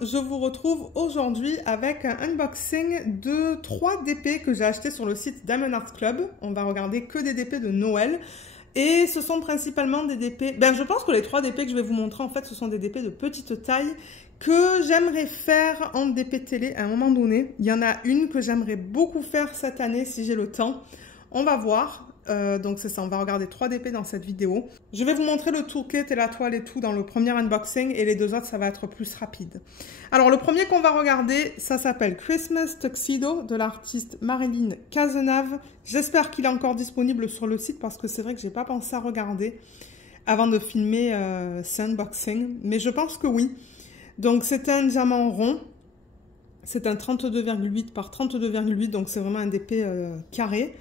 je vous retrouve aujourd'hui avec un unboxing de 3 DP que j'ai acheté sur le site Diamond Art Club. On va regarder que des DP de Noël. Et ce sont principalement des DP... je pense que les 3 DP que je vais vous montrer, en fait, ce sont des DP de petite taille que j'aimerais faire en DP télé à un moment donné. Il y en a une que j'aimerais beaucoup faire cette année si j'ai le temps. On va voir. Donc c'est ça, on va regarder 3 DP dans cette vidéo. Je vais vous montrer le toolkit et la toile et tout dans le premier unboxing et les 2 autres ça va être plus rapide. Alors le premier qu'on va regarder, ça s'appelle Christmas Tuxedo de l'artiste Marilyn Cazenave. J'espère qu'il est encore disponible sur le site parce que c'est vrai que j'ai pas pensé à regarder avant de filmer ce unboxing, mais je pense que oui. Donc c'est un diamant rond, c'est un 32,8 par 32,8, donc c'est vraiment un DP carré.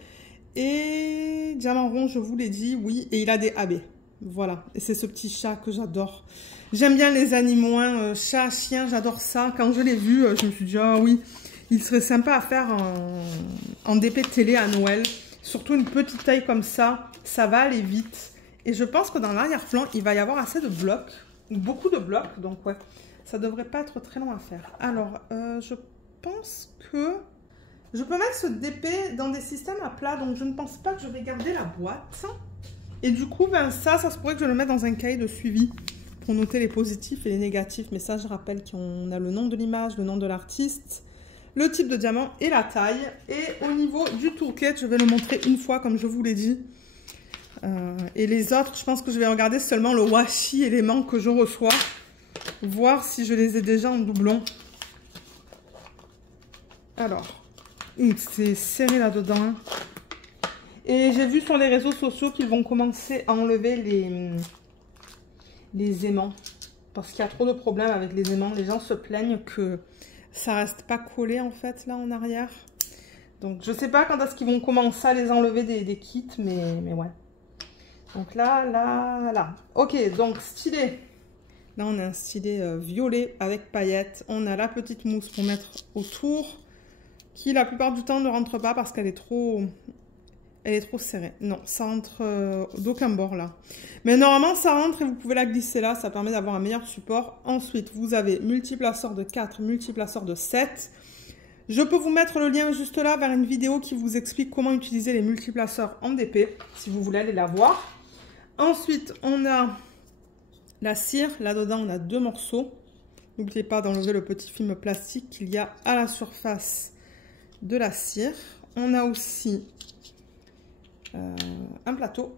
Et diamant rond, je vous l'ai dit, oui. Et il a des AB. Voilà. Et c'est ce petit chat que j'adore. J'aime bien les animaux, hein, chat, chien, j'adore ça. Quand je l'ai vu, je me suis dit, ah oui, il serait sympa à faire en DP télé à Noël. Surtout une petite taille comme ça va aller vite. Et je pense que dans l'arrière-plan, il va y avoir assez de blocs. Beaucoup de blocs. Donc ouais, ça devrait pas être très long à faire. Alors, je pense que... je peux mettre ce DP dans des systèmes à plat, donc je ne pense pas que je vais garder la boîte. Et du coup, ça se pourrait que je le mette dans un cahier de suivi pour noter les positifs et les négatifs. Mais ça, je rappelle qu'on a le nom de l'image, le nom de l'artiste, le type de diamant et la taille. Et au niveau du toolkit, je vais le montrer une fois, comme je vous l'ai dit. Et les autres, je pense que je vais regarder seulement le washi élément que je reçois. Voir si je les ai déjà en doublon. Alors... c'est serré là-dedans. Et j'ai vu sur les réseaux sociaux qu'ils vont commencer à enlever les aimants. Parce qu'il y a trop de problèmes avec les aimants. Les gens se plaignent que ça reste pas collé en fait là en arrière. Donc je sais pas quand est-ce qu'ils vont commencer à les enlever des kits. Mais ouais. Donc là. Ok, donc stylet. Là on a un stylet violet avec paillettes. On a la petite mousse pour mettre autour. Qui la plupart du temps ne rentre pas parce qu'elle est trop serrée. Non, ça rentre d'aucun bord là. Mais normalement ça rentre et vous pouvez la glisser là, ça permet d'avoir un meilleur support. Ensuite, vous avez multiplaceur de 4, multiplaceur de 7. Je peux vous mettre le lien juste là vers une vidéo qui vous explique comment utiliser les multiplaceurs en DP, si vous voulez aller la voir. Ensuite, on a la cire. Là-dedans, on a 2 morceaux. N'oubliez pas d'enlever le petit film plastique qu'il y a à la surface de la cire. On a aussi un plateau.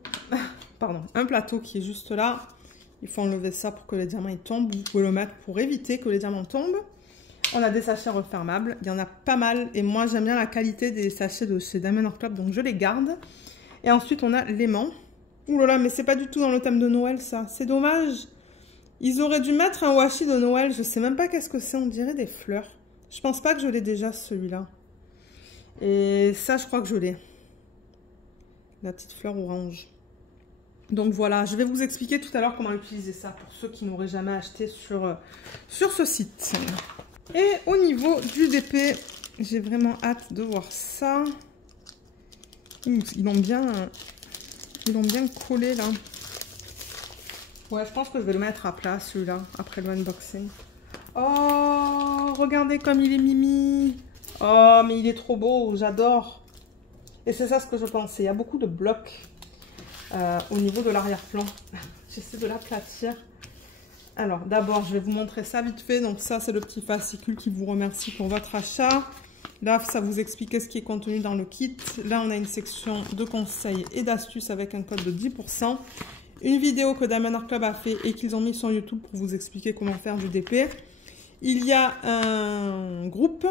Pardon, un plateau qui est juste là. Il faut enlever ça pour que les diamants ils tombent. Vous pouvez le mettre pour éviter que les diamants tombent. On a des sachets refermables. Il y en a pas mal. Et moi, j'aime bien la qualité des sachets de chez Diamond Art Club. Donc, je les garde. Et ensuite, on a l'aimant. Ouh là là, mais c'est pas du tout dans le thème de Noël, ça. C'est dommage. Ils auraient dû mettre un washi de Noël. Je sais même pas qu'est-ce que c'est. On dirait des fleurs. Je pense pas que je l'ai déjà, celui-là. Et ça, je crois que je l'ai. La petite fleur orange. Donc voilà, je vais vous expliquer tout à l'heure comment utiliser ça pour ceux qui n'auraient jamais acheté sur ce site. Et au niveau du DP, j'ai vraiment hâte de voir ça. Ils l'ont bien collé là. Ouais, je pense que je vais le mettre à plat celui-là après le unboxing. Oh, regardez comme il est mimi. Oh, mais il est trop beau, j'adore. Et c'est ça ce que je pensais. Il y a beaucoup de blocs au niveau de l'arrière-plan. J'essaie de l'aplatir. Alors, d'abord, je vais vous montrer ça vite fait. Donc ça, c'est le petit fascicule qui vous remercie pour votre achat. Là, ça vous explique ce qui est contenu dans le kit. Là, on a une section de conseils et d'astuces avec un code de 10%. Une vidéo que Diamond Art Club a fait et qu'ils ont mis sur YouTube pour vous expliquer comment faire du DP. Il y a un groupe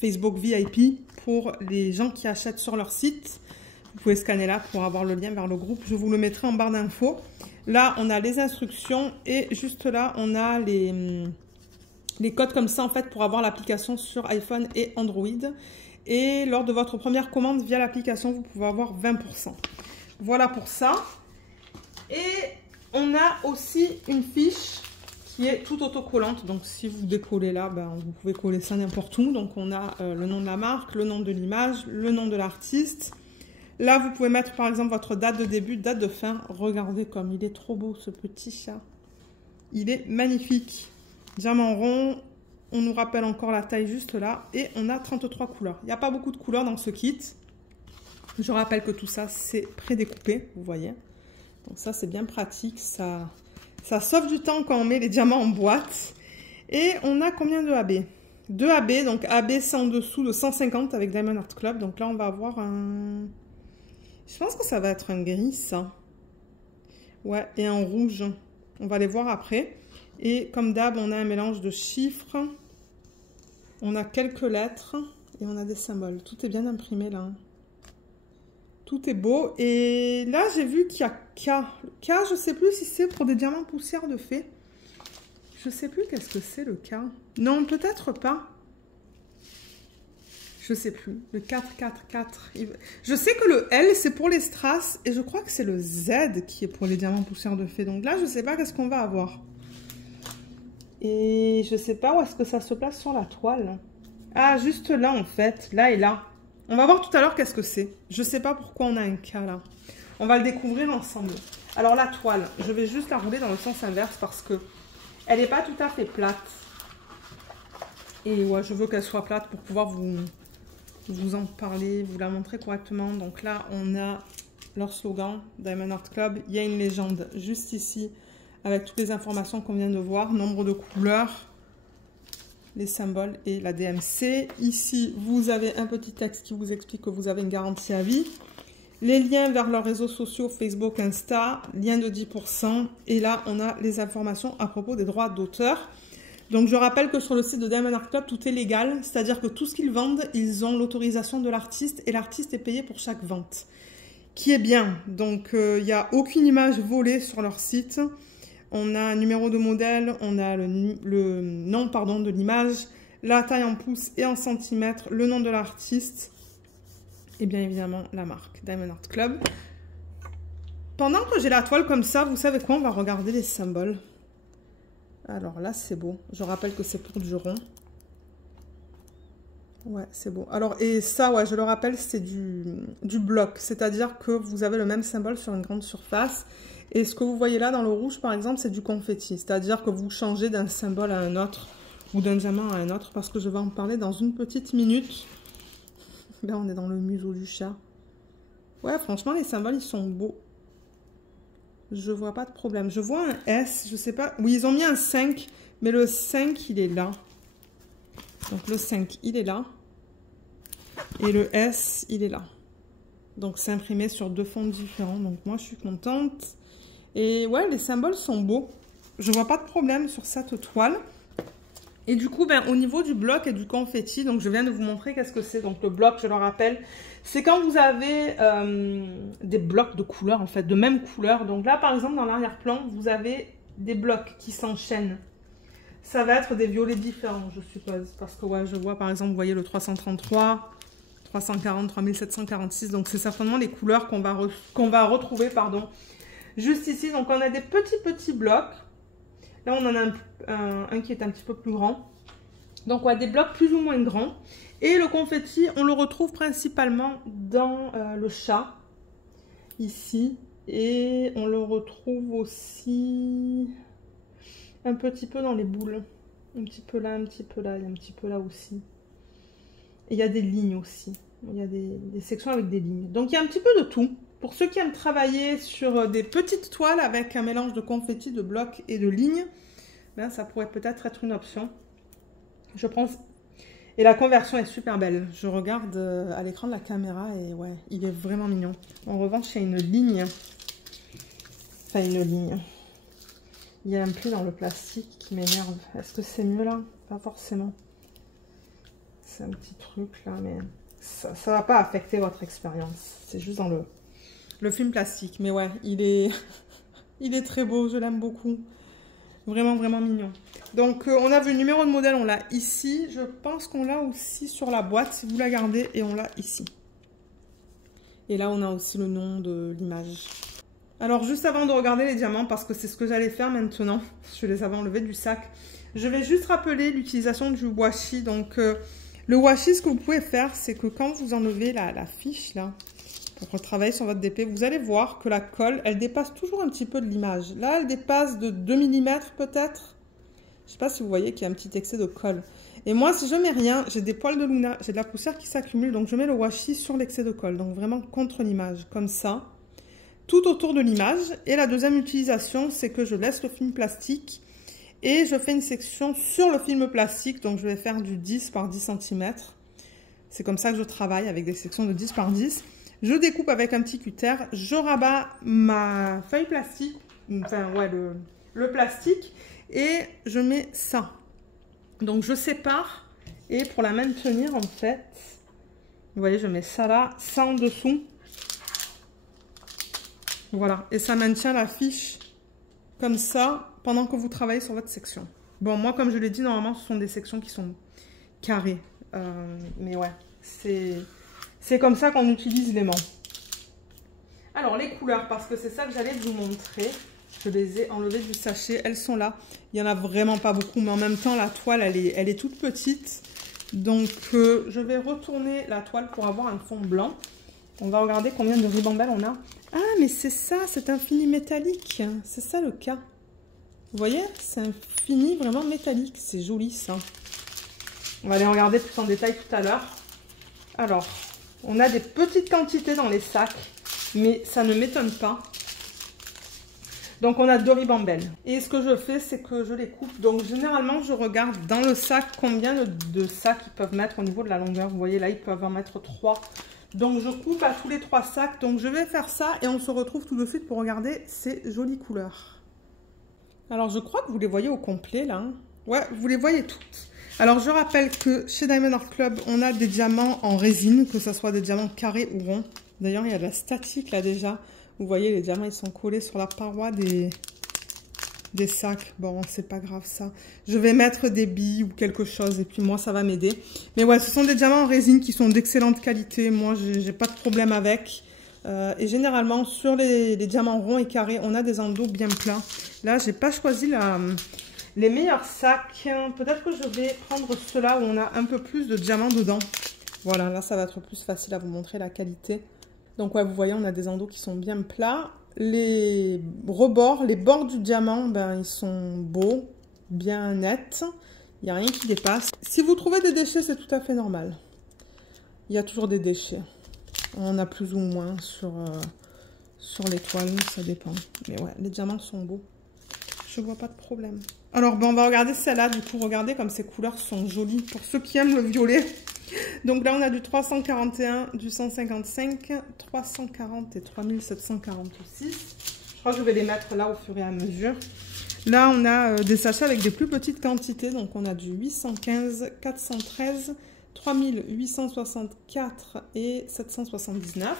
Facebook VIP pour les gens qui achètent sur leur site. Vous pouvez scanner là pour avoir le lien vers le groupe. Je vous le mettrai en barre d'infos. Là, on a les instructions et juste là, on a les codes comme ça en fait pour avoir l'application sur iPhone et Android. Et lors de votre première commande via l'application, vous pouvez avoir 20%. Voilà pour ça. Et on a aussi une fiche qui est toute autocollante. Donc, si vous décollez là, vous pouvez coller ça n'importe où. Donc, on a le nom de la marque, le nom de l'image, le nom de l'artiste. Là, vous pouvez mettre par exemple votre date de début, date de fin. Regardez comme il est trop beau ce petit chat. Il est magnifique. Diamant rond, on nous rappelle encore la taille juste là. Et on a 33 couleurs. Il n'y a pas beaucoup de couleurs dans ce kit. Je rappelle que tout ça, c'est prédécoupé, vous voyez. Donc ça, c'est bien pratique. Ça sauve du temps quand on met les diamants en boîte. Et on a combien de AB? 2 AB, donc AB c'est en dessous de 150 avec Diamond Art Club. Donc là, on va avoir un... Je pense que ça va être un gris, ça. Ouais, et un rouge. On va les voir après. Et comme d'hab, on a un mélange de chiffres. On a quelques lettres. Et on a des symboles. Tout est bien imprimé, là. Tout est beau. Et là, j'ai vu qu'il y a K. K, je ne sais plus si c'est pour des diamants poussière de fée. Je ne sais plus qu'est-ce que c'est, le K. Non, peut-être pas. Je sais plus. Le 444. Je sais que le L, c'est pour les strass. Et je crois que c'est le Z qui est pour les diamants poussière de fée. Donc là, je ne sais pas qu'est-ce qu'on va avoir. Et je ne sais pas où est-ce que ça se place sur la toile. Ah, juste là, en fait. Là et là. On va voir tout à l'heure qu'est-ce que c'est. Je ne sais pas pourquoi on a un K là. On va le découvrir ensemble. Alors, la toile, je vais juste la rouler dans le sens inverse parce que elle n'est pas tout à fait plate. Et ouais, je veux qu'elle soit plate pour pouvoir vous en parler, vous la montrer correctement. Donc là, on a leur slogan, Diamond Art Club. Il y a une légende juste ici, avec toutes les informations qu'on vient de voir. Nombre de couleurs, les symboles et la DMC. Ici, vous avez un petit texte qui vous explique que vous avez une garantie à vie. Les liens vers leurs réseaux sociaux, Facebook, Insta, lien de 10%. Et là, on a les informations à propos des droits d'auteur. Donc, je rappelle que sur le site de Diamond Art Club, tout est légal. C'est-à-dire que tout ce qu'ils vendent, ils ont l'autorisation de l'artiste et l'artiste est payé pour chaque vente. Qui est bien. Donc, il n'y a aucune image volée sur leur site. On a un numéro de modèle, on a le nom de l'image, la taille en pouces et en centimètres, le nom de l'artiste et bien évidemment la marque Diamond Art Club. Pendant que j'ai la toile comme ça, vous savez quoi? On va regarder les symboles. Alors là, c'est beau. Je rappelle que c'est pour du rond. Ouais, c'est beau. Alors, et ça, ouais, je le rappelle, c'est du bloc. C'est-à-dire que vous avez le même symbole sur une grande surface. Et ce que vous voyez là dans le rouge, par exemple, c'est du confetti. C'est-à-dire que vous changez d'un symbole à un autre ou d'un diamant à un autre. Parce que je vais en parler dans une petite minute. Là, on est dans le museau du chat. Ouais, franchement, les symboles, ils sont beaux. Je vois pas de problème. Je vois un S, je sais pas. Oui, ils ont mis un 5, mais le 5, il est là. Donc, le 5, il est là. Et le S, il est là. Donc, c'est imprimé sur 2 fonds différents. Donc, moi, je suis contente. Et ouais, les symboles sont beaux. Je vois pas de problème sur cette toile. Et du coup, ben, au niveau du bloc et du confetti, donc je viens de vous montrer qu'est-ce que c'est. Donc le bloc, je le rappelle, c'est quand vous avez des blocs de couleurs, en fait, de même couleur. Donc là, par exemple, dans l'arrière-plan, vous avez des blocs qui s'enchaînent. Ça va être des violets différents, je suppose. Parce que ouais, je vois, par exemple, vous voyez le 333, 340, 3746. Donc c'est certainement les couleurs qu'on va retrouver, pardon, juste ici. Donc on a des petits blocs. Là, on en a un qui est un petit peu plus grand. Donc, ouais, des blocs plus ou moins grands. Et le confetti, on le retrouve principalement dans le chat, ici. Et on le retrouve aussi un petit peu dans les boules. Un petit peu là, un petit peu là, et un petit peu là aussi. Et il y a des lignes aussi. Il y a des sections avec des lignes. Donc, il y a un petit peu de tout. Pour ceux qui aiment travailler sur des petites toiles avec un mélange de confetti, de blocs et de lignes, ben, ça pourrait peut-être être une option. Je pense. Et la conversion est super belle. Je regarde à l'écran de la caméra et ouais, il est vraiment mignon. En revanche, il y a une ligne. Enfin, une ligne. Il y a un pli dans le plastique qui m'énerve. Est-ce que c'est mieux là? Pas forcément. C'est un petit truc là, mais ça ne va pas affecter votre expérience. C'est juste dans le film plastique. Mais ouais, il est très beau, je l'aime beaucoup. Vraiment, vraiment mignon. Donc, on a vu le numéro de modèle, on l'a ici. Je pense qu'on l'a aussi sur la boîte, si vous la gardez, et on l'a ici. Et là, on a aussi le nom de l'image. Alors, juste avant de regarder les diamants, parce que c'est ce que j'allais faire maintenant, je les avais enlevés du sac, je vais juste rappeler l'utilisation du washi. Donc, le washi, ce que vous pouvez faire, c'est que quand vous enlevez la fiche, là, pour travailler sur votre DP, vous allez voir que la colle, elle dépasse toujours un petit peu de l'image. Là, elle dépasse de 2 mm peut-être. Je sais pas si vous voyez qu'il y a un petit excès de colle. Et moi, si je mets rien, j'ai des poils de Luna, j'ai de la poussière qui s'accumule, donc je mets le washi sur l'excès de colle. Donc vraiment contre l'image, comme ça, tout autour de l'image. Et la deuxième utilisation, c'est que je laisse le film plastique et je fais une section sur le film plastique. Donc je vais faire du 10 par 10 cm. C'est comme ça que je travaille, avec des sections de 10 par 10. Je découpe avec un petit cutter, je rabats ma feuille plastique, enfin ouais, le plastique, et je mets ça. Donc je sépare, et pour la maintenir en fait, vous voyez, je mets ça là, ça en dessous. Voilà, et ça maintient la fiche comme ça pendant que vous travaillez sur votre section. Bon, moi comme je l'ai dit, normalement ce sont des sections qui sont carrées, mais ouais, c'est comme ça qu'on utilise l'aimant. Alors les couleurs, parce que c'est ça que j'allais vous montrer. Je les ai enlevées du sachet, elles sont là. Il n'y en a vraiment pas beaucoup, mais en même temps la toile elle est toute petite. Donc je vais retourner la toile pour avoir un fond blanc. On va regarder combien de ribambelles on a. Ah mais c'est ça, c'est un fini métallique. C'est ça le cas. Vous voyez, c'est un fini vraiment métallique. C'est joli ça. On va aller regarder plus en détail tout à l'heure. Alors, on a des petites quantités dans les sacs, mais ça ne m'étonne pas. Donc, on a 2 ribambelles. Et ce que je fais, c'est que je les coupe. Donc, généralement, je regarde dans le sac combien de sacs ils peuvent mettre au niveau de la longueur. Vous voyez, là, ils peuvent en mettre 3. Donc, je coupe à tous les 3 sacs. Donc, je vais faire ça et on se retrouve tout de suite pour regarder ces jolies couleurs. Alors, je crois que vous les voyez au complet, là. Ouais, vous les voyez toutes. Alors, je rappelle que chez Diamond Art Club, on a des diamants en résine, que ce soit des diamants carrés ou ronds. D'ailleurs, il y a de la statique là déjà. Vous voyez, les diamants, ils sont collés sur la paroi des sacs. Bon, c'est pas grave ça. Je vais mettre des billes ou quelque chose et puis moi, ça va m'aider. Mais ouais, ce sont des diamants en résine qui sont d'excellente qualité. Moi, j'ai pas de problème avec. Et généralement, sur les diamants ronds et carrés, on a des endos bien plats. Là, j'ai pas choisi les meilleurs sacs. Peut-être que je vais prendre ceux-là où on a un peu plus de diamants dedans. Voilà, là, ça va être plus facile à vous montrer la qualité. Donc, ouais, vous voyez, on a des endos qui sont bien plats. Les rebords, les bords du diamant, ben, ils sont beaux, bien nets. Il n'y a rien qui dépasse. Si vous trouvez des déchets, c'est tout à fait normal. Il y a toujours des déchets. On en a plus ou moins sur les toiles, ça dépend. Mais ouais, les diamants sont beaux. Je vois pas de problème. Alors, ben, on va regarder celle-là. Du coup, regardez comme ces couleurs sont jolies. Pour ceux qui aiment le violet. Donc là, on a du 341, du 155, 340 et 3746. Je crois que je vais les mettre là au fur et à mesure. Là, on a des sachets avec des plus petites quantités. Donc, on a du 815, 413, 3864 et 779.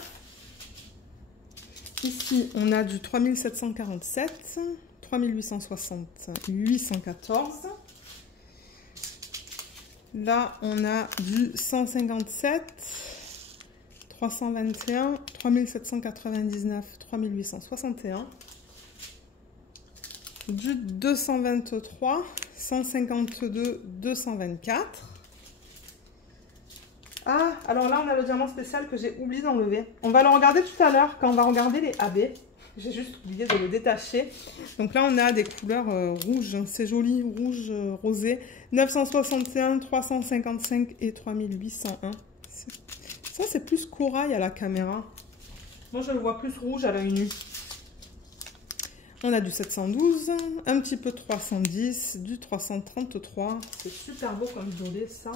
Ici, on a du 3747, 3860, 814. Là, on a du 157, 321, 3799, 3861. Du 223, 152, 224. Ah, alors là, on a le diamant spécial que j'ai oublié d'enlever. On va le regarder tout à l'heure quand on va regarder les AB. J'ai juste oublié de le détacher. Donc là, on a des couleurs rouges. C'est joli, rouge rosé. 961, 355 et 3801. Ça, c'est plus corail à la caméra. Moi, je le vois plus rouge à l'œil nu. On a du 712, un petit peu de 310, du 333. C'est super beau comme violet, ça.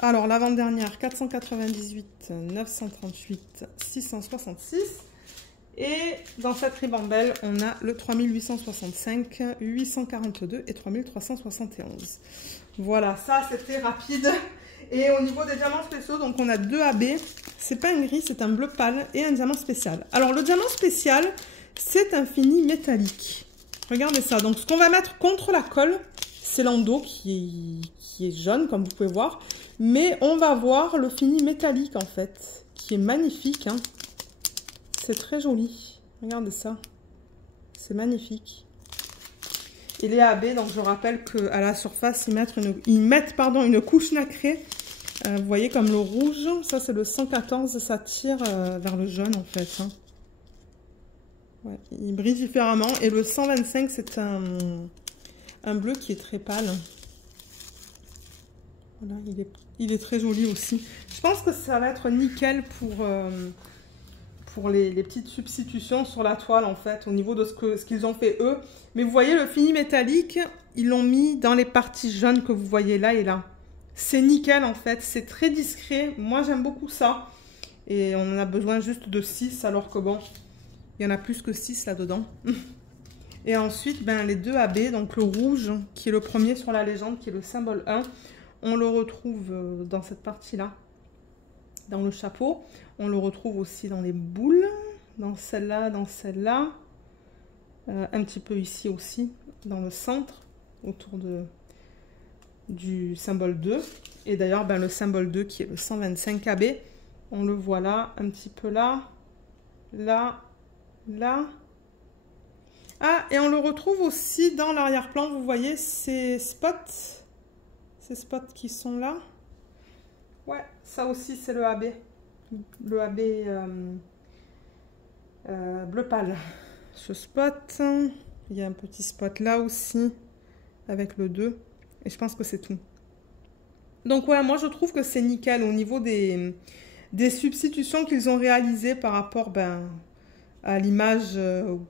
Alors, l'avant-dernière, 498, 938, 666. Et dans cette ribambelle, on a le 3865, 842 et 3371. Voilà, ça c'était rapide. Et au niveau des diamants spéciaux, donc on a 2 AB. C'est pas un gris, c'est un bleu pâle et un diamant spécial. Alors le diamant spécial, c'est un fini métallique. Regardez ça. Donc ce qu'on va mettre contre la colle, c'est l'endos qui est jaune, comme vous pouvez voir. Mais on va voir le fini métallique en fait, qui est magnifique, hein. C'est très joli. Regardez ça. C'est magnifique. Et les AB, donc je rappelle qu'à la surface, ils mettent une couche nacrée. Vous voyez comme le rouge, ça c'est le 114, ça tire vers le jaune en fait. Hein. Ouais, il brille différemment. Et le 125, c'est un un bleu qui est très pâle. Voilà, il est très joli aussi. Je pense que ça va être nickel pour les petites substitutions sur la toile, en fait, au niveau de ce qu'ils ont fait eux. Mais vous voyez, le fini métallique, ils l'ont mis dans les parties jaunes que vous voyez là et là. C'est nickel, en fait. C'est très discret. Moi, j'aime beaucoup ça. Et on en a besoin juste de 6, alors que bon, il y en a plus que 6 là-dedans. Et ensuite, ben, les deux AB, donc le rouge, qui est le premier sur la légende, qui est le symbole 1, on le retrouve dans cette partie-là, dans le chapeau. On le retrouve aussi dans les boules, dans celle-là, un petit peu ici aussi, dans le centre, autour du symbole 2. Et d'ailleurs, ben, le symbole 2 qui est le 125 AB, on le voit là, un petit peu là, là. Ah, et on le retrouve aussi dans l'arrière-plan, vous voyez ces spots qui sont là. Ouais, ça aussi c'est le AB. Le AB bleu pâle. Ce spot, il y a un petit spot là aussi, avec le 2. Et je pense que c'est tout. Donc ouais, moi je trouve que c'est nickel au niveau des substitutions qu'ils ont réalisées par rapport à l'image,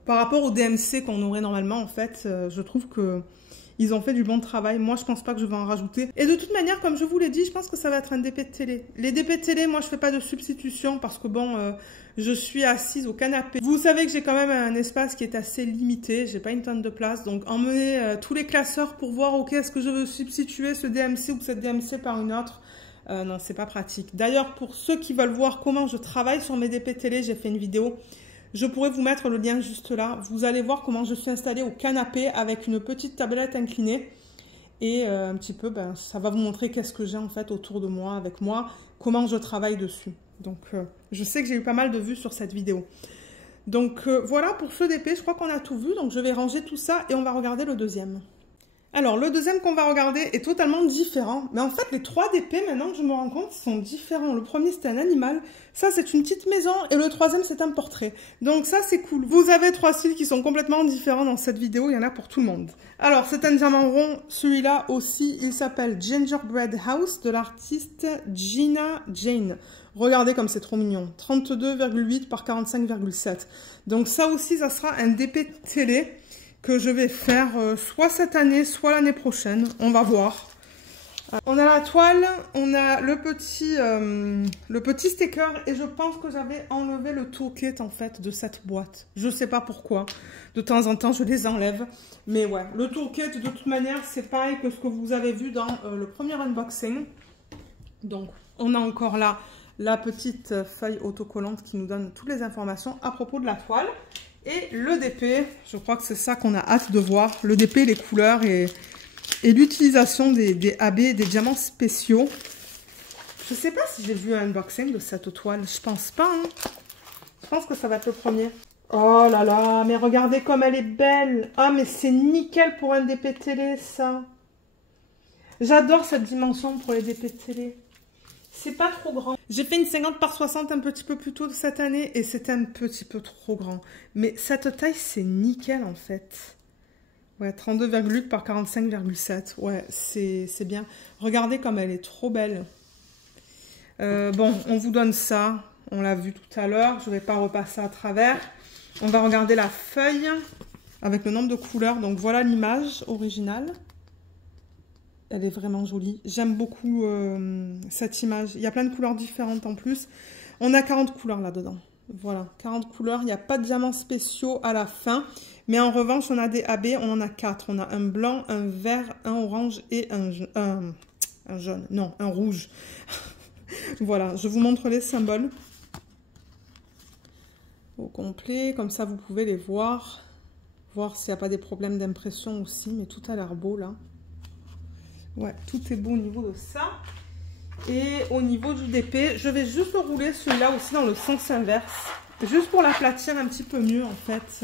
par rapport au DMC qu'on aurait normalement en fait. Je trouve que ils ont fait du bon travail. Moi, je pense pas que je vais en rajouter. Et de toute manière, comme je vous l'ai dit, je pense que ça va être un DP de télé. Les DP de télé, moi, je fais pas de substitution parce que bon, je suis assise au canapé. Vous savez que j'ai quand même un espace qui est assez limité. J'ai pas une tonne de place. Donc, emmener tous les classeurs pour voir, ok, est-ce que je veux substituer ce DMC ou cette DMC par une autre? Non, c'est pas pratique. D'ailleurs, pour ceux qui veulent voir comment je travaille sur mes DP télé, j'ai fait une vidéo. Je pourrais vous mettre le lien juste là. Vous allez voir comment je suis installée au canapé avec une petite tablette inclinée. Et un petit peu, ben, ça va vous montrer qu'est-ce que j'ai en fait autour de moi, avec moi, comment je travaille dessus. Donc, je sais que j'ai eu pas mal de vues sur cette vidéo. Donc, voilà pour ce DP. Je crois qu'on a tout vu. Donc, je vais ranger tout ça et on va regarder le deuxième. Alors, le deuxième qu'on va regarder est totalement différent. Mais en fait, les 3 DP, maintenant que je me rends compte, sont différents. Le premier, c'était un animal. Ça, c'est une petite maison. Et le troisième, c'est un portrait. Donc ça, c'est cool. Vous avez 3 styles qui sont complètement différents dans cette vidéo. Il y en a pour tout le monde. Alors, c'est un diamant rond. Celui-là aussi, il s'appelle Gingerbread House de l'artiste Gina Jane. Regardez comme c'est trop mignon. 32,8 par 45,7. Donc ça aussi, ça sera un DP télé que je vais faire soit cette année, soit l'année prochaine. On va voir. On a la toile, on a le petit sticker et je pense que j'avais enlevé le toolkit en fait de cette boîte. Je sais pas pourquoi. De temps en temps, je les enlève. Mais ouais, le toolkit de toute manière, c'est pareil que ce que vous avez vu dans le premier unboxing. Donc, on a encore là la petite feuille autocollante qui nous donne toutes les informations à propos de la toile. Et le DP, je crois que c'est ça qu'on a hâte de voir. Le DP, les couleurs et l'utilisation des AB, des diamants spéciaux. Je sais pas si j'ai vu un unboxing de cette toile. Je pense pas. Hein. Je pense que ça va être le premier. Oh là là, mais regardez comme elle est belle. Ah, mais c'est nickel pour un DP télé, ça. J'adore cette dimension pour les DP télé. C'est pas trop grand. J'ai fait une 50 par 60 un petit peu plus tôt cette année et c'était un petit peu trop grand. Mais cette taille, c'est nickel en fait. Ouais, 32,8 par 45,7. Ouais, c'est bien. Regardez comme elle est trop belle. Bon, on vous donne ça. On l'a vu tout à l'heure. Je ne vais pas repasser à travers. On va regarder la feuille avec le nombre de couleurs. Donc voilà l'image originale. Elle est vraiment jolie. J'aime beaucoup cette image. Il y a plein de couleurs différentes en plus. On a 40 couleurs là-dedans. Voilà, 40 couleurs. Il n'y a pas de diamants spéciaux à la fin. Mais en revanche, on a des AB. On en a 4. On a un blanc, un vert, un orange et un jaune. Non, un rouge. Voilà, je vous montre les symboles au complet. Comme ça, vous pouvez les voir. Voir s'il n'y a pas des problèmes d'impression aussi. Mais tout a l'air beau là. Ouais, tout est beau au niveau de ça. Et au niveau du DP, je vais juste le rouler celui-là aussi dans le sens inverse. Juste pour l'aplatir un petit peu mieux en fait.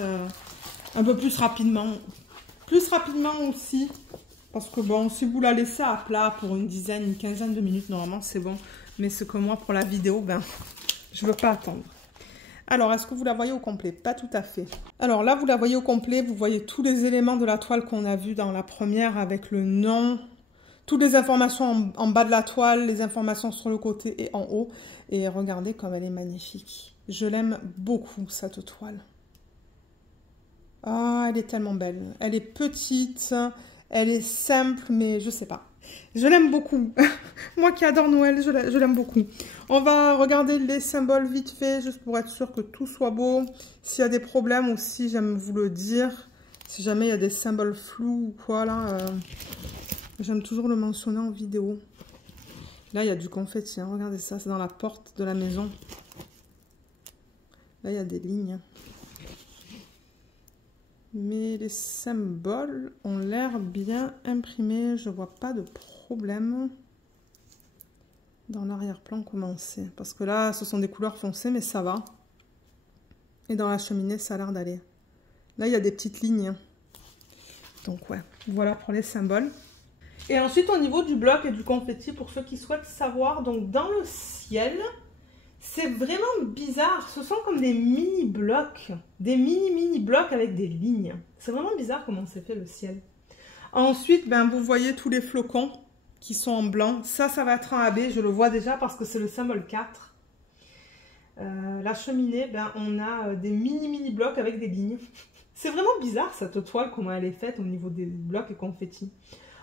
Un peu plus rapidement. Plus rapidement aussi. Parce que bon, si vous la laissez à plat pour une quinzaine de minutes, normalement c'est bon. Mais c'est que moi pour la vidéo, ben, je veux pas attendre. Alors, est-ce que vous la voyez au complet? Pas tout à fait. Alors là, vous la voyez au complet, vous voyez tous les éléments de la toile qu'on a vu dans la première avec le nom, toutes les informations en bas de la toile, les informations sur le côté et en haut. Et regardez comme elle est magnifique. Je l'aime beaucoup, cette toile. Ah, elle est tellement belle. Elle est petite, elle est simple, mais je sais pas. Je l'aime beaucoup. Moi qui adore Noël, je l'aime beaucoup. On va regarder les symboles vite fait, juste pour être sûr que tout soit beau. S'il y a des problèmes aussi, j'aime vous le dire. Si jamais il y a des symboles flous ou quoi, là, j'aime toujours le mentionner en vidéo. Là, il y a du confetti, hein. Regardez ça, c'est dans la porte de la maison. Là, il y a des lignes. Mais les symboles ont l'air bien imprimés. Je vois pas de problème. Dans l'arrière-plan, comment c'est? Parce que là, ce sont des couleurs foncées, mais ça va. Et dans la cheminée, ça a l'air d'aller. Là, il y a des petites lignes. Donc, ouais. Voilà pour les symboles. Et ensuite, au niveau du bloc et du confetti, pour ceux qui souhaitent savoir, donc dans le ciel... C'est vraiment bizarre, ce sont comme des mini-blocs, des mini-blocs avec des lignes. C'est vraiment bizarre comment c'est fait le ciel. Ensuite, ben, vous voyez tous les flocons qui sont en blanc. Ça va être en AB, je le vois déjà parce que c'est le symbole 4. La cheminée, ben, on a des mini-blocs avec des lignes. C'est vraiment bizarre cette toile, comment elle est faite au niveau des blocs et confettis.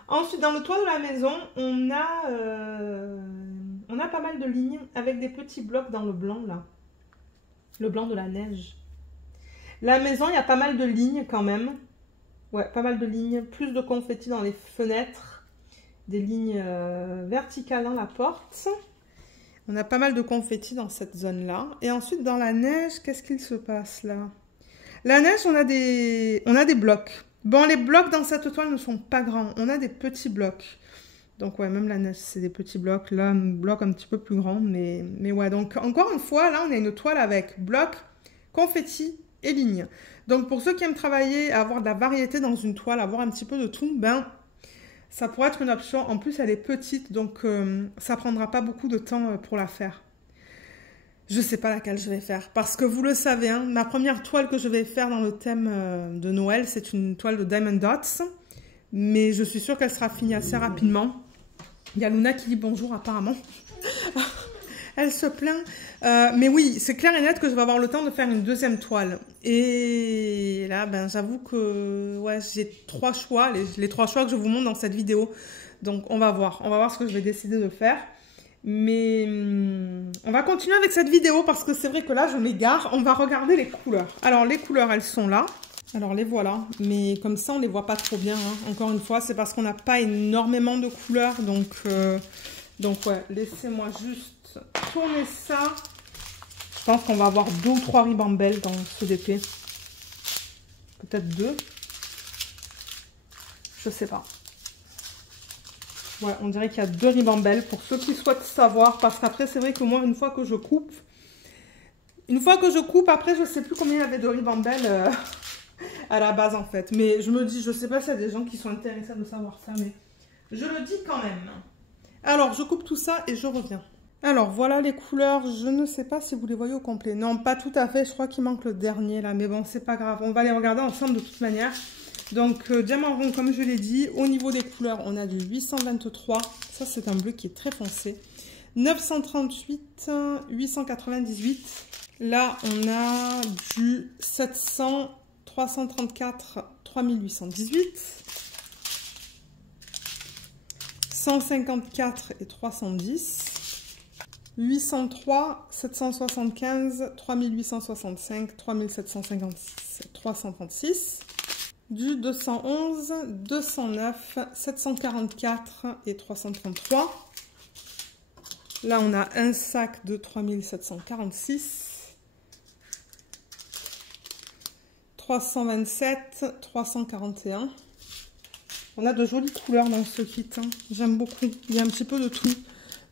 Ensuite, dans le toit de la maison, on a pas mal de lignes avec des petits blocs dans le blanc, là. Le blanc de la neige. La maison, il y a pas mal de lignes quand même. Ouais, pas mal de lignes. Plus de confettis dans les fenêtres. Des lignes verticales dans la porte. On a pas mal de confettis dans cette zone-là. Et ensuite, dans la neige, qu'est-ce qu'il se passe là? La neige, on a des blocs. Bon, les blocs dans cette toile ne sont pas grands. On a des petits blocs. Donc, ouais, même la neige, c'est des petits blocs. Là, un bloc un petit peu plus grand. Mais ouais, donc, encore une fois, là, on a une toile avec blocs, confettis et lignes. Donc, pour ceux qui aiment travailler, avoir de la variété dans une toile, avoir un petit peu de tout, ben, ça pourrait être une option. En plus, elle est petite, donc ça prendra pas beaucoup de temps pour la faire. Je sais pas laquelle je vais faire, parce que vous le savez, hein, ma première toile que je vais faire dans le thème de Noël, c'est une toile de Diamond Dots, mais je suis sûre qu'elle sera finie assez rapidement. Il y a Luna qui dit bonjour apparemment. Elle se plaint. Mais oui, c'est clair et net que je vais avoir le temps de faire une deuxième toile. Et là, ben, j'avoue que ouais, j'ai 3 choix, les 3 choix que je vous montre dans cette vidéo. Donc on va voir ce que je vais décider de faire. Mais on va continuer avec cette vidéo parce que c'est vrai que là, je m'égare. On va regarder les couleurs. Alors, les couleurs, elles sont là. Alors, les voilà. Mais comme ça, on les voit pas trop bien. Hein. Encore une fois, c'est parce qu'on n'a pas énormément de couleurs. Donc ouais, laissez-moi juste tourner ça. Je pense qu'on va avoir 2 ou 3 ribambelles dans ce DP. Peut-être 2. Je sais pas. Ouais, on dirait qu'il y a 2 ribambelles pour ceux qui souhaitent savoir. Parce qu'après, c'est vrai que moi, une fois que je coupe, après, je sais plus combien il y avait de ribambelles à la base, en fait. Mais je me dis, je sais pas s'il y a des gens qui sont intéressés de savoir ça, mais je le dis quand même. Alors, je coupe tout ça et je reviens. Alors, voilà les couleurs. Je ne sais pas si vous les voyez au complet. Non, pas tout à fait. Je crois qu'il manque le dernier, là. Mais bon, c'est pas grave. On va les regarder ensemble de toute manière. Donc, diamant rond, comme je l'ai dit, au niveau des couleurs, on a du 823. Ça, c'est un bleu qui est très foncé. 938, 898. Là, on a du 700, 334, 3818. 154 et 310. 803, 775, 3865, 3756, 336. Du 211, 209, 744 et 333. Là, on a un sac de 3746. 327, 341. On a de jolies couleurs dans ce kit. Hein. J'aime beaucoup. Il y a un petit peu de tout.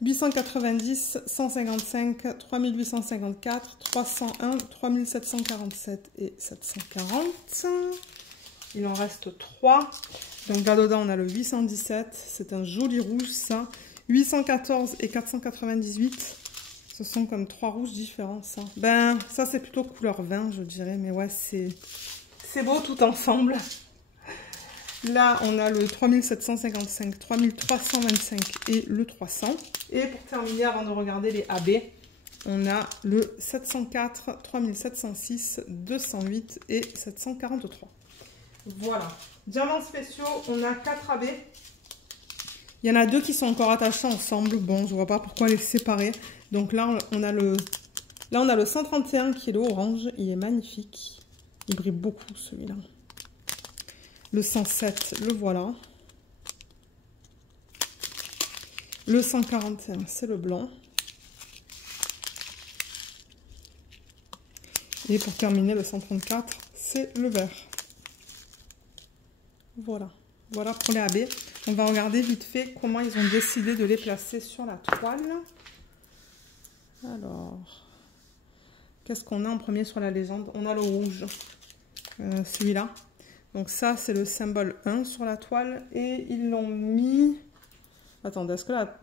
890, 155, 3854, 301, 3747 et 740. Il en reste 3. Donc là-dedans, on a le 817. C'est un joli rouge, ça. 814 et 498. Ce sont comme 3 rouges différents, ça. Ben, ça, c'est plutôt couleur vin, je dirais. Mais ouais, c'est beau tout ensemble. Là, on a le 3755, 3325 et le 300. Et pour terminer, avant de regarder les AB, on a le 704, 3706, 208 et 743. Voilà. Diamants spéciaux, on a 4 AB. Il y en a 2 qui sont encore attachés ensemble. Bon, je vois pas pourquoi les séparer. Donc là, on a le 131 qui est le orange. Il est magnifique. Il brille beaucoup, celui-là. Le 107, le voilà. Le 141, c'est le blanc. Et pour terminer, le 134, c'est le vert. Voilà. Voilà pour les AB. On va regarder vite fait comment ils ont décidé de les placer sur la toile. Alors, qu'est-ce qu'on a en premier sur la légende? On a le rouge, celui-là. Donc ça, c'est le symbole 1 sur la toile. Et ils l'ont mis... Attendez, est-ce que la...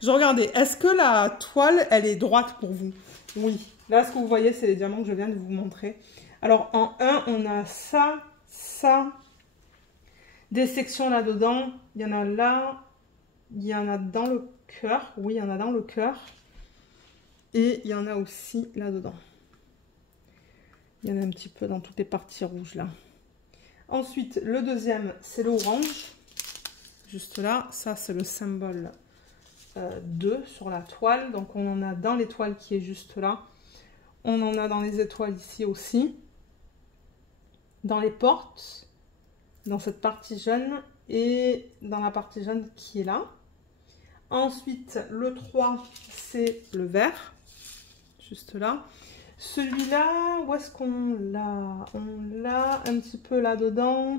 Je regardais. Est-ce que la toile, elle est droite pour vous? Oui. Là, ce que vous voyez, c'est les diamants que je viens de vous montrer. Alors, en 1, on a ça, ça. Des sections là-dedans. Il y en a là. Il y en a dans le cœur. Oui, il y en a dans le cœur. Et il y en a aussi là-dedans. Il y en a un petit peu dans toutes les parties rouges, là. Ensuite, le deuxième, c'est le orange. Juste là, ça c'est le symbole 2 sur la toile. Donc on en a dans l'étoile qui est juste là. On en a dans les étoiles ici aussi. Dans les portes, dans cette partie jaune et dans la partie jaune qui est là. Ensuite, le 3, c'est le vert. Juste là. Celui-là, où est-ce qu'on l'a? On l'a un petit peu là-dedans.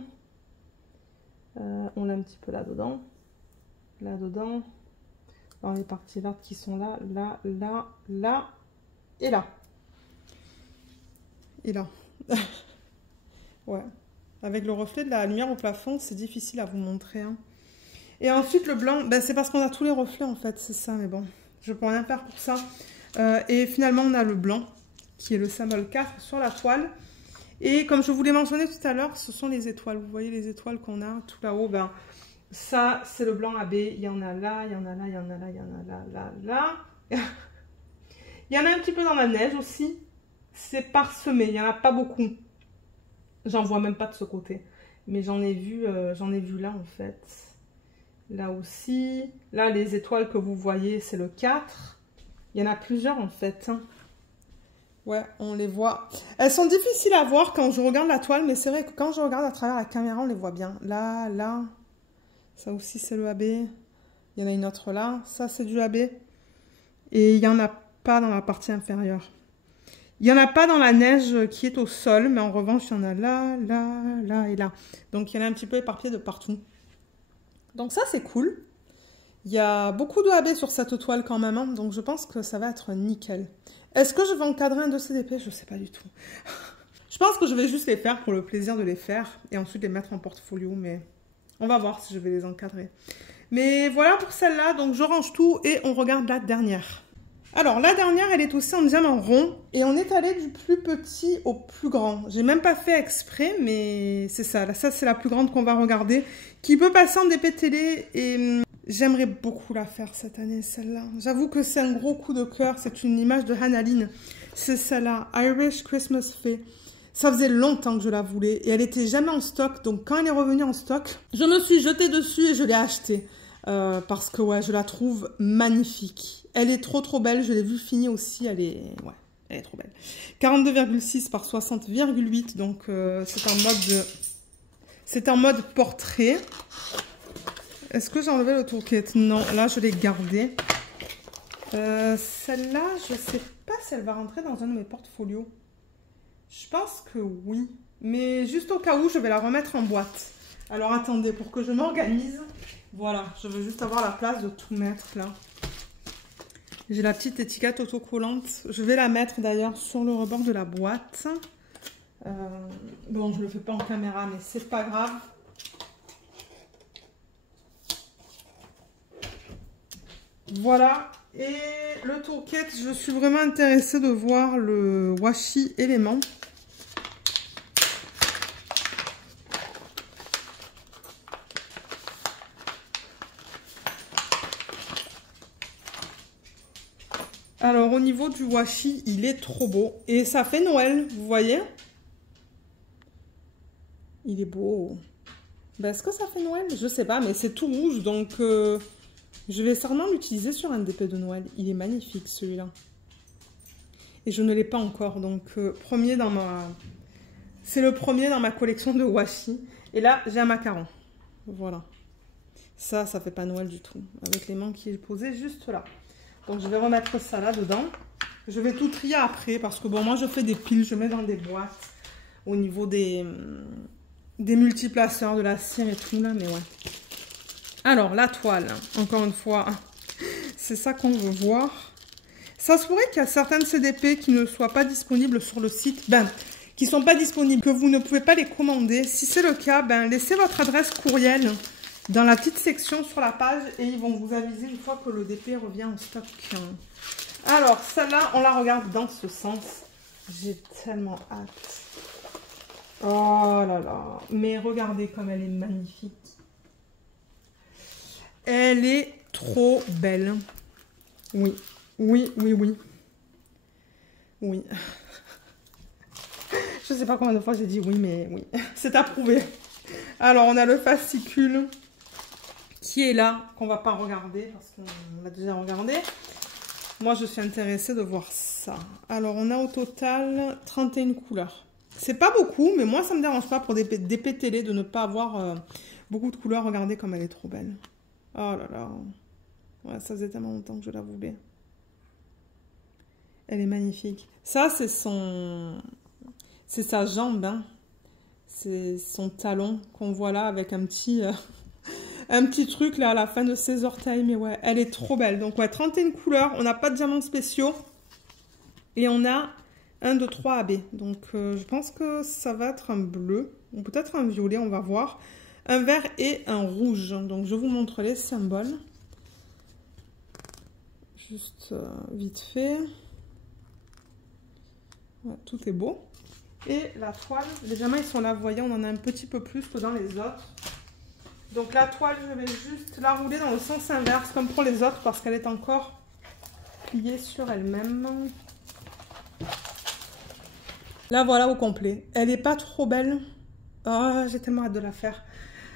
On l'a un petit peu là-dedans. Là-dedans. Dans les parties vertes qui sont là, là, là, là. Et là. Et là. Ouais. Avec le reflet de la lumière au plafond, c'est difficile à vous montrer. Hein. Et ensuite, le blanc, ben, c'est parce qu'on a tous les reflets en fait, c'est ça. Mais bon, je peux rien faire pour ça. Et finalement, on a le blanc, qui est le symbole 4 sur la toile. Et comme je vous l'ai mentionné tout à l'heure, ce sont les étoiles. Vous voyez les étoiles qu'on a tout là-haut. Ben, ça, c'est le blanc AB. Il y en a là, il y en a là, il y en a là, il y en a là, là, là. Il y en a un petit peu dans la neige aussi. C'est parsemé, il n'y en a pas beaucoup. J'en vois même pas de ce côté. Mais j'en ai vu là en fait. Là aussi. Là, les étoiles que vous voyez, c'est le 4. Il y en a plusieurs en fait. Hein. Ouais, on les voit. Elles sont difficiles à voir quand je regarde la toile, mais c'est vrai que quand je regarde à travers la caméra, on les voit bien. Là, là. Ça aussi, c'est le AB. Il y en a une autre là. Ça, c'est du AB. Et il n'y en a pas dans la partie inférieure. Il n'y en a pas dans la neige qui est au sol, mais en revanche, il y en a là, là, là et là. Donc, il y en a un petit peu éparpillé de partout. Donc ça, c'est cool. Il y a beaucoup de AB sur cette toile quand même, hein, donc je pense que ça va être nickel. Est-ce que je vais encadrer un de ces épées? Je ne sais pas du tout. Je pense que je vais juste les faire pour le plaisir de les faire et ensuite les mettre en portfolio, mais on va voir si je vais les encadrer. Mais voilà pour celle-là, donc je range tout et on regarde la dernière. Alors, la dernière, elle est aussi en diamant rond. Et on est allé du plus petit au plus grand. J'ai même pas fait exprès, mais c'est ça. Là, ça, c'est la plus grande qu'on va regarder. Qui peut passer en DP télé. Et j'aimerais beaucoup la faire cette année, celle-là. J'avoue que c'est un gros coup de cœur. C'est une image de Hannah-Lynn. C'est celle-là. Irish Christmas Fae. Ça faisait longtemps que je la voulais. Et elle était jamais en stock. Donc, quand elle est revenue en stock, je me suis jetée dessus et je l'ai achetée. Parce que, ouais, je la trouve magnifique. Elle est trop belle, je l'ai vue finie aussi, elle est trop belle. 42,6 par 60,8, donc c'est en mode portrait. Est-ce que j'ai enlevé le tourquet? Non, là je l'ai gardée. Celle-là, je sais pas si elle va rentrer dans un de mes portfolios. Je pense que oui, mais juste au cas où, je vais la remettre en boîte. Alors attendez, pour que je m'organise, voilà, je veux juste avoir la place de tout mettre là. J'ai la petite étiquette autocollante. Je vais la mettre d'ailleurs sur le rebord de la boîte. Bon, je ne le fais pas en caméra, mais c'est pas grave. Voilà. Et le toolkit, je suis vraiment intéressée de voir le washi élément. Alors au niveau du washi, il est trop beau. Et ça fait Noël, vous voyez? Il est beau. Ben, est-ce que ça fait Noël? Je sais pas, mais c'est tout rouge, donc je vais certainement l'utiliser sur un DP de Noël. Il est magnifique celui-là. Et je ne l'ai pas encore, donc premier dans ma... C'est le premier dans ma collection de washi. Et là, j'ai un macaron. Voilà. Ça fait pas Noël du tout. Avec les mains qui est posé juste là. Donc je vais remettre ça là dedans. Je vais tout trier après parce que bon, moi je fais des piles, je mets dans des boîtes au niveau des multiplaceurs, de la cire et tout là, mais ouais. Alors la toile, encore une fois, c'est ça qu'on veut voir. Ça se pourrait qu'il y a certaines CDP qui ne soient pas disponibles sur le site, qui ne sont pas disponibles, que vous ne pouvez pas les commander. Si c'est le cas, laissez votre adresse courriel dans la petite section sur la page et ils vont vous aviser une fois que le DP revient en stock. Alors, celle-là, on la regarde dans ce sens. J'ai tellement hâte. Oh là là. Mais regardez comme elle est magnifique. Elle est trop belle. Oui, oui, oui, oui. Oui. Je sais pas combien de fois j'ai dit oui, mais oui. C'est approuvé. Alors, on a le fascicule qui est là, qu'on va pas regarder parce qu'on l'a déjà regardé. Moi, je suis intéressée de voir ça. Alors, on a au total 31 couleurs. C'est pas beaucoup, mais moi, ça me dérange pas pour des DP télé de ne pas avoir beaucoup de couleurs. Regardez comme elle est trop belle. Oh là là. Ouais, ça faisait tellement longtemps que je la voulais. Elle est magnifique. Ça, c'est son... C'est sa jambe, hein. C'est son talon qu'on voit là avec un petit truc là à la fin de ses orteils. Mais ouais, elle est trop belle. Donc ouais, 31 couleurs. On n'a pas de diamants spéciaux. Et on a 1, 2, 3 AB. Donc je pense que ça va être un bleu. Ou peut-être un violet, on va voir. Un vert et un rouge. Donc je vous montre les symboles. Juste vite fait. Ouais, tout est beau. Et la toile, les diamants ils sont là, vous voyez, on en a un petit peu plus que dans les autres. Donc la toile, je vais juste la rouler dans le sens inverse comme pour les autres parce qu'elle est encore pliée sur elle-même. Là voilà au complet. Elle n'est pas trop belle. Oh, j'ai tellement hâte de la faire.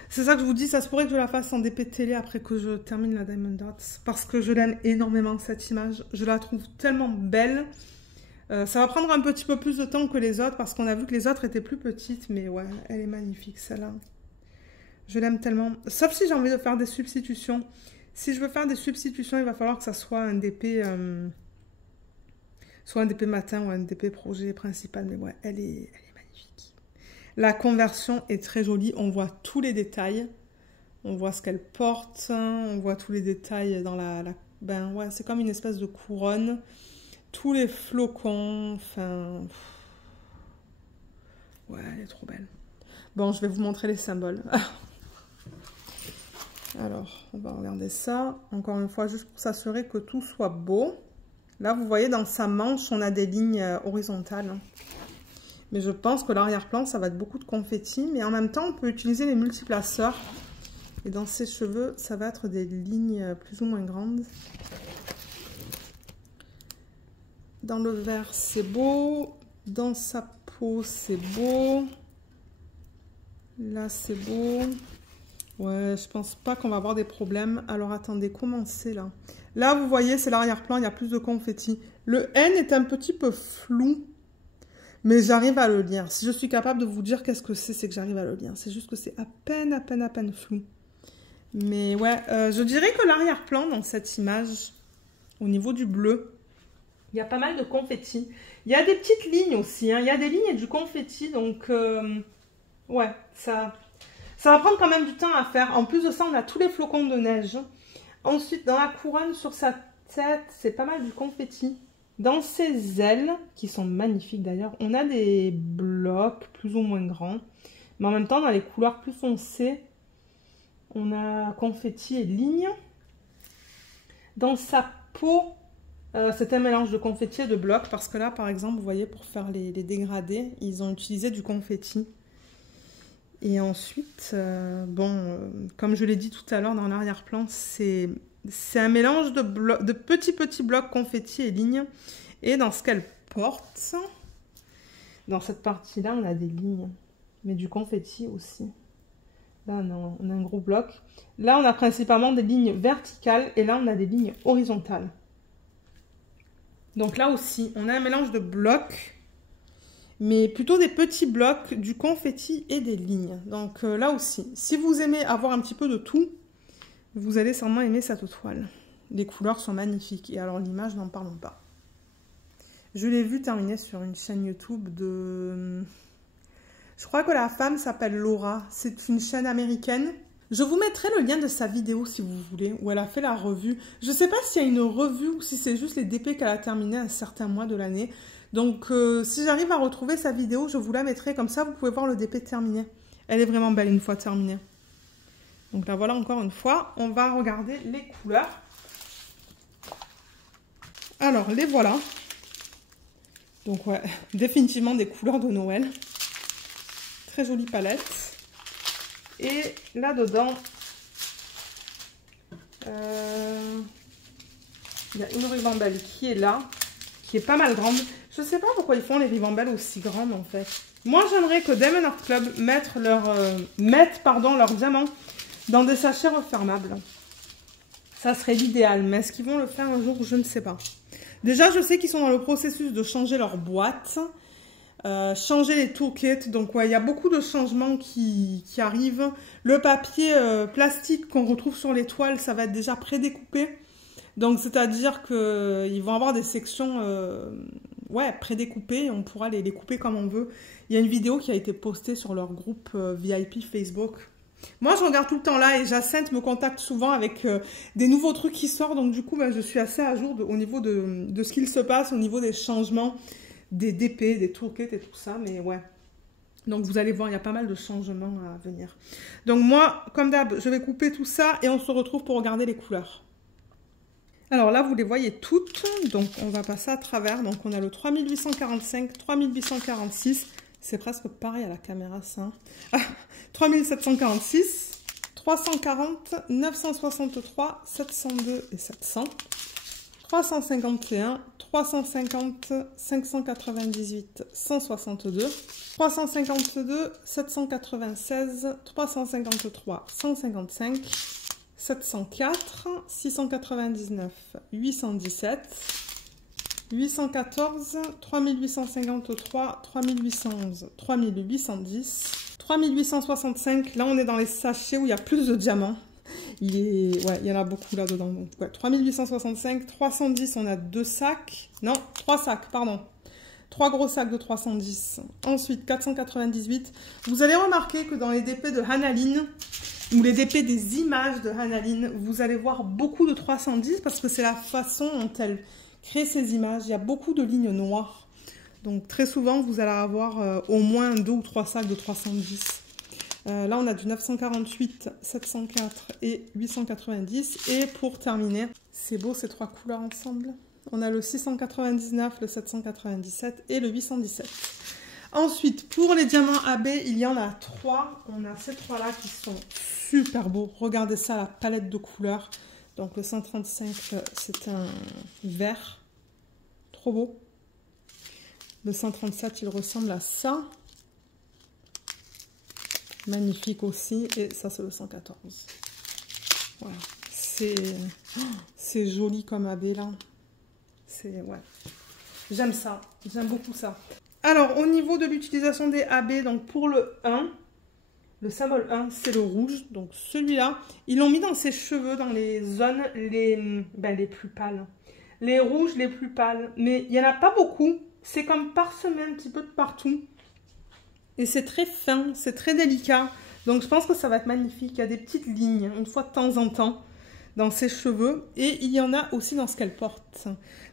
C'est ça que je vous dis, ça se pourrait que je la fasse en DP télé après que je termine la Diamond Dots. Parce que je l'aime énormément cette image. Je la trouve tellement belle. Ça va prendre un petit peu plus de temps que les autres parce qu'on a vu que les autres étaient plus petites. Mais ouais, elle est magnifique celle-là. Je l'aime tellement. Sauf si j'ai envie de faire des substitutions. Si je veux faire des substitutions, il va falloir que ça soit un DP... soit un DP matin ou un DP projet principal. Mais ouais, elle est magnifique. La conversion est très jolie. On voit tous les détails. On voit ce qu'elle porte. On voit tous les détails dans Ben ouais, c'est comme une espèce de couronne. Tous les flocons, enfin... Ouais, elle est trop belle. Bon, je vais vous montrer les symboles. Alors, on va regarder ça. Encore une fois, juste pour s'assurer que tout soit beau. Là, vous voyez, dans sa manche, on a des lignes horizontales. Mais je pense que l'arrière-plan, ça va être beaucoup de confettis. Mais en même temps, on peut utiliser les multiplaceurs. Et dans ses cheveux, ça va être des lignes plus ou moins grandes. Dans le vert, c'est beau. Dans sa peau, c'est beau. Là, c'est beau. Ouais, je pense pas qu'on va avoir des problèmes. Alors, attendez, comment c'est là? Là, vous voyez, c'est l'arrière-plan, il y a plus de confettis. Le N est un petit peu flou, mais j'arrive à le lire. Si je suis capable de vous dire qu'est-ce que c'est que j'arrive à le lire. C'est juste que c'est à peine flou. Mais ouais, je dirais que l'arrière-plan dans cette image, au niveau du bleu, il y a pas mal de confettis. Il y a des petites lignes aussi, hein. Il y a des lignes et du confetti, donc ouais, ça va prendre quand même du temps à faire. En plus de ça, on a tous les flocons de neige. Ensuite, dans la couronne, sur sa tête, c'est pas mal du confetti. Dans ses ailes, qui sont magnifiques d'ailleurs, on a des blocs plus ou moins grands. Mais en même temps, dans les couleurs plus foncées, on a confetti et lignes. Dans sa pour... c'est un mélange de confetti et de bloc, parce que là, par exemple, vous voyez, pour faire les dégradés, ils ont utilisé du confetti. Et ensuite, comme je l'ai dit tout à l'heure dans l'arrière-plan, c'est un mélange de petits blocs confetti et lignes. Et dans ce qu'elle porte, dans cette partie-là, on a des lignes, mais du confetti aussi. Là, on a un gros bloc. Là, on a principalement des lignes verticales et là, on a des lignes horizontales. Donc là aussi, on a un mélange de blocs, mais plutôt des petits blocs, du confetti et des lignes. Donc là aussi, si vous aimez avoir un petit peu de tout, vous allez sûrement aimer cette toile. Les couleurs sont magnifiques. Et alors l'image, n'en parlons pas. Je l'ai vu terminer sur une chaîne YouTube de... Je crois que la femme s'appelle Laura. C'est une chaîne américaine. Je vous mettrai le lien de sa vidéo si vous voulez, où elle a fait la revue. Je ne sais pas s'il y a une revue ou si c'est juste les DP qu'elle a terminé à un certain mois de l'année. Donc si j'arrive à retrouver sa vidéo, je vous la mettrai. Comme ça, vous pouvez voir le DP terminé. Elle est vraiment belle une fois terminée. Donc là, voilà encore une fois. On va regarder les couleurs. Alors, les voilà. Donc ouais, définitivement des couleurs de Noël. Très jolie palette. Et là-dedans, il y a une ribambelle qui est là, qui est pas mal grande. Je sais pas pourquoi ils font les ribambelles aussi grandes en fait. Moi, j'aimerais que Diamond Art Club mettent leurs diamants dans des sachets refermables. Ça serait l'idéal, mais est-ce qu'ils vont le faire un jour? Je ne sais pas. Déjà, je sais qu'ils sont dans le processus de changer leur boîte. Changer les toolkits, donc ouais, il y a beaucoup de changements qui arrivent. Le papier plastique qu'on retrouve sur les toiles, ça va être déjà prédécoupé. Donc c'est-à-dire qu'ils vont avoir des sections prédécoupées, on pourra les couper comme on veut. Il y a une vidéo qui a été postée sur leur groupe VIP Facebook. Moi je regarde tout le temps là et Jacinthe me contacte souvent avec des nouveaux trucs qui sortent, donc du coup je suis assez à jour au niveau de ce qu'il se passe, au niveau des changements, des DP, des toolkits et tout ça, mais ouais. Donc vous allez voir, il y a pas mal de changements à venir. Donc moi, comme d'hab, je vais couper tout ça et on se retrouve pour regarder les couleurs. Alors là, vous les voyez toutes, donc on va passer à travers. Donc on a le 3845, 3846, c'est presque pareil à la caméra ça. 3746, 340, 963, 702 et 700. 351, 350, 598, 162, 352, 796, 353, 155, 704, 699, 817, 814, 3853, 3811, 3810, 3865, là on est dans les sachets où il y a plus de diamants. Il y en a beaucoup là-dedans. Donc, ouais, 3865, 310, on a 2 sacs. Non, 3 sacs, pardon. 3 gros sacs de 310. Ensuite, 498. Vous allez remarquer que dans les DP de Hannah-Lynn, ou les DP des images de Hannah-Lynn, vous allez voir beaucoup de 310 parce que c'est la façon dont elle crée ces images. Il y a beaucoup de lignes noires. Donc, très souvent, vous allez avoir au moins 2 ou 3 sacs de 310. Là, on a du 948, 704 et 890. Et pour terminer, c'est beau ces 3 couleurs ensemble. On a le 699, le 797 et le 817. Ensuite, pour les diamants AB, il y en a 3. On a ces 3-là qui sont super beaux. Regardez ça, la palette de couleurs. Donc le 135, c'est un vert. Trop beau. Le 137, il ressemble à ça. Magnifique aussi. Et ça, c'est le 114. Voilà. C'est joli comme AB, là. Ouais. J'aime ça. J'aime beaucoup ça. Alors, au niveau de l'utilisation des AB, donc pour le 1, le symbole 1, c'est le rouge. Donc celui-là, ils l'ont mis dans ses cheveux, dans les zones les plus pâles. Les rouges les plus pâles. Mais il n'y en a pas beaucoup. C'est comme parsemé un petit peu de partout. Et c'est très fin, c'est très délicat. Donc je pense que ça va être magnifique. Il y a des petites lignes, une fois de temps en temps, dans ses cheveux. Et il y en a aussi dans ce qu'elle porte.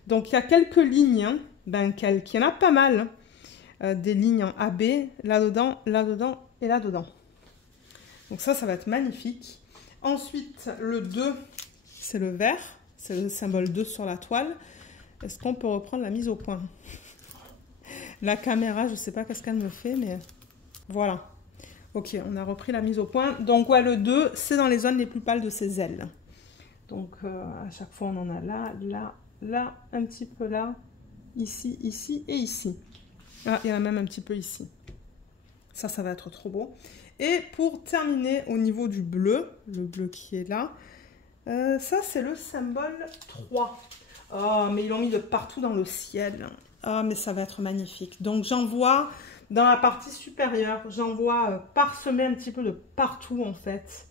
Donc il y a quelques lignes, il y en a pas mal. Des lignes en AB, là-dedans, là-dedans et là-dedans. Donc ça va être magnifique. Ensuite, le 2, c'est le vert. C'est le symbole 2 sur la toile. Est-ce qu'on peut reprendre la mise au point? La caméra, je ne sais pas qu'est-ce qu'elle me fait, mais voilà. Ok, on a repris la mise au point. Donc, ouais, le 2, c'est dans les zones les plus pâles de ses ailes. Donc, à chaque fois, on en a là, là, là, un petit peu là, ici, ici et ici. Ah, il y en a même un petit peu ici. Ça va être trop beau. Et pour terminer, au niveau du bleu, le bleu qui est là, ça, c'est le symbole 3. Oh, mais ils l'ont mis de partout dans le ciel. Oh, mais ça va être magnifique. Donc, j'en vois dans la partie supérieure, j'en vois parsemé un petit peu de partout, en fait.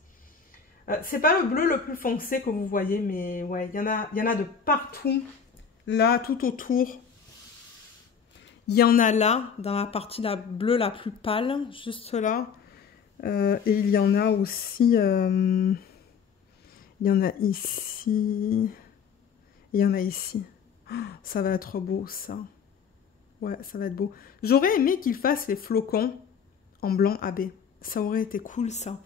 C'est pas le bleu le plus foncé que vous voyez, mais ouais, il y en a de partout. Là, tout autour. Il y en a là, dans la partie bleue la plus pâle, juste là. Et il y en a aussi... il y en a ici. Il y en a ici. Oh, ça va être beau, ça. Ouais, ça va être beau. J'aurais aimé qu'ils fassent les flocons en blanc AB. Ça aurait été cool, ça.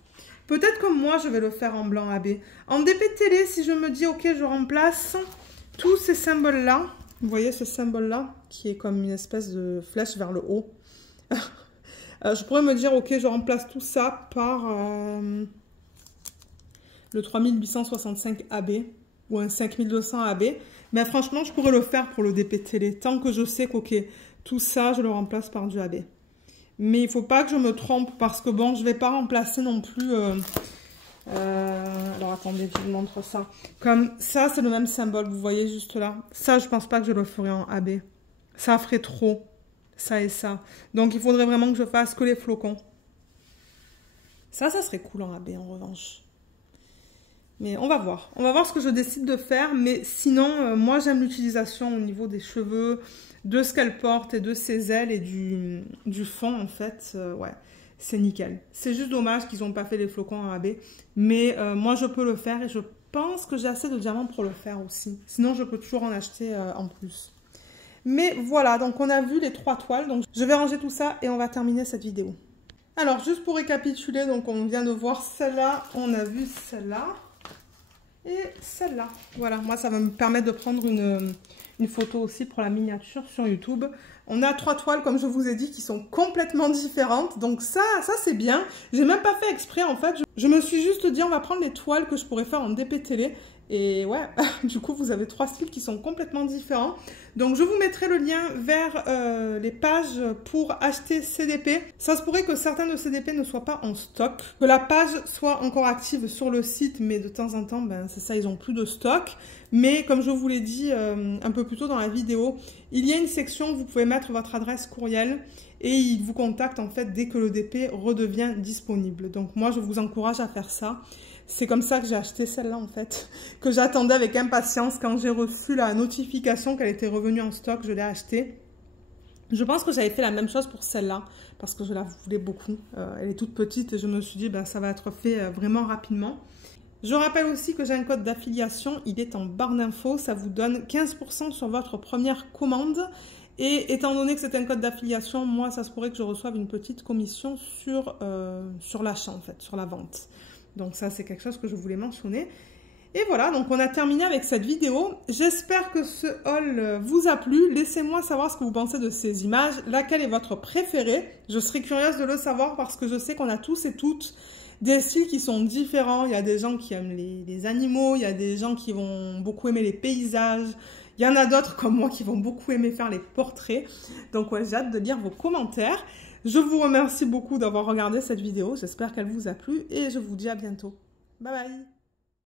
Peut-être que moi, je vais le faire en blanc AB. En DP télé, si je me dis, ok, je remplace tous ces symboles-là. Vous voyez ce symbole-là, qui est comme une espèce de flèche vers le haut. Je pourrais me dire, ok, je remplace tout ça par le 3865 AB ou un 5200 AB. Mais franchement, je pourrais le faire pour le DP télé, tant que je sais qu'ok, tout ça, je le remplace par du AB. Mais il ne faut pas que je me trompe, parce que bon, je ne vais pas remplacer non plus... alors attendez, je vous montre ça. Comme ça, c'est le même symbole, vous voyez juste là. Ça, je pense pas que je le ferai en AB. Ça ferait trop, ça et ça. Donc, il faudrait vraiment que je fasse que les flocons. Ça serait cool en AB, en revanche. Mais on va voir. On va voir ce que je décide de faire. Mais sinon, moi, j'aime l'utilisation au niveau des cheveux, de ce qu'elle porte et de ses ailes et du fond, en fait. Ouais, c'est nickel. C'est juste dommage qu'ils n'ont pas fait les flocons en AB. Mais moi, je peux le faire et je pense que j'ai assez de diamants pour le faire aussi. Sinon, je peux toujours en acheter en plus. Mais voilà, donc on a vu les 3 toiles. Donc je vais ranger tout ça et on va terminer cette vidéo. Alors, juste pour récapituler, donc on vient de voir celle-là, on a vu celle-là. Et celle-là. Voilà, moi ça va me permettre de prendre une photo aussi pour la miniature sur YouTube. On a 3 toiles, comme je vous ai dit, qui sont complètement différentes. Donc ça c'est bien. J'ai même pas fait exprès en fait. Je me suis juste dit, on va prendre les toiles que je pourrais faire en DP télé. Et ouais, du coup, vous avez 3 styles qui sont complètement différents. Donc, je vous mettrai le lien vers les pages pour acheter CDP. Ça se pourrait que certains de CDP ne soient pas en stock. Que la page soit encore active sur le site, mais de temps en temps, ben, c'est ça, ils n'ont plus de stock. Mais comme je vous l'ai dit un peu plus tôt dans la vidéo, il y a une section où vous pouvez mettre votre adresse courriel et ils vous contactent en fait dès que le DP redevient disponible. Donc, moi, je vous encourage à faire ça. C'est comme ça que j'ai acheté celle-là, en fait, que j'attendais avec impatience. Quand j'ai reçu la notification qu'elle était revenue en stock, je l'ai achetée. Je pense que j'avais fait la même chose pour celle-là, parce que je la voulais beaucoup. Elle est toute petite et je me suis dit, ben, ça va être fait vraiment rapidement. Je rappelle aussi que j'ai un code d'affiliation, il est en barre d'infos, ça vous donne 15% sur votre première commande. Et étant donné que c'est un code d'affiliation, moi, ça se pourrait que je reçoive une petite commission sur l'achat, en fait, sur la vente. Donc ça, c'est quelque chose que je voulais mentionner. Et voilà, donc on a terminé avec cette vidéo. J'espère que ce haul vous a plu. Laissez-moi savoir ce que vous pensez de ces images. Laquelle est votre préférée? Je serais curieuse de le savoir parce que je sais qu'on a tous et toutes des styles qui sont différents. Il y a des gens qui aiment les animaux, il y a des gens qui vont beaucoup aimer les paysages. Il y en a d'autres comme moi qui vont beaucoup aimer faire les portraits. Donc ouais, j'ai hâte de lire vos commentaires. Je vous remercie beaucoup d'avoir regardé cette vidéo. J'espère qu'elle vous a plu et je vous dis à bientôt. Bye bye!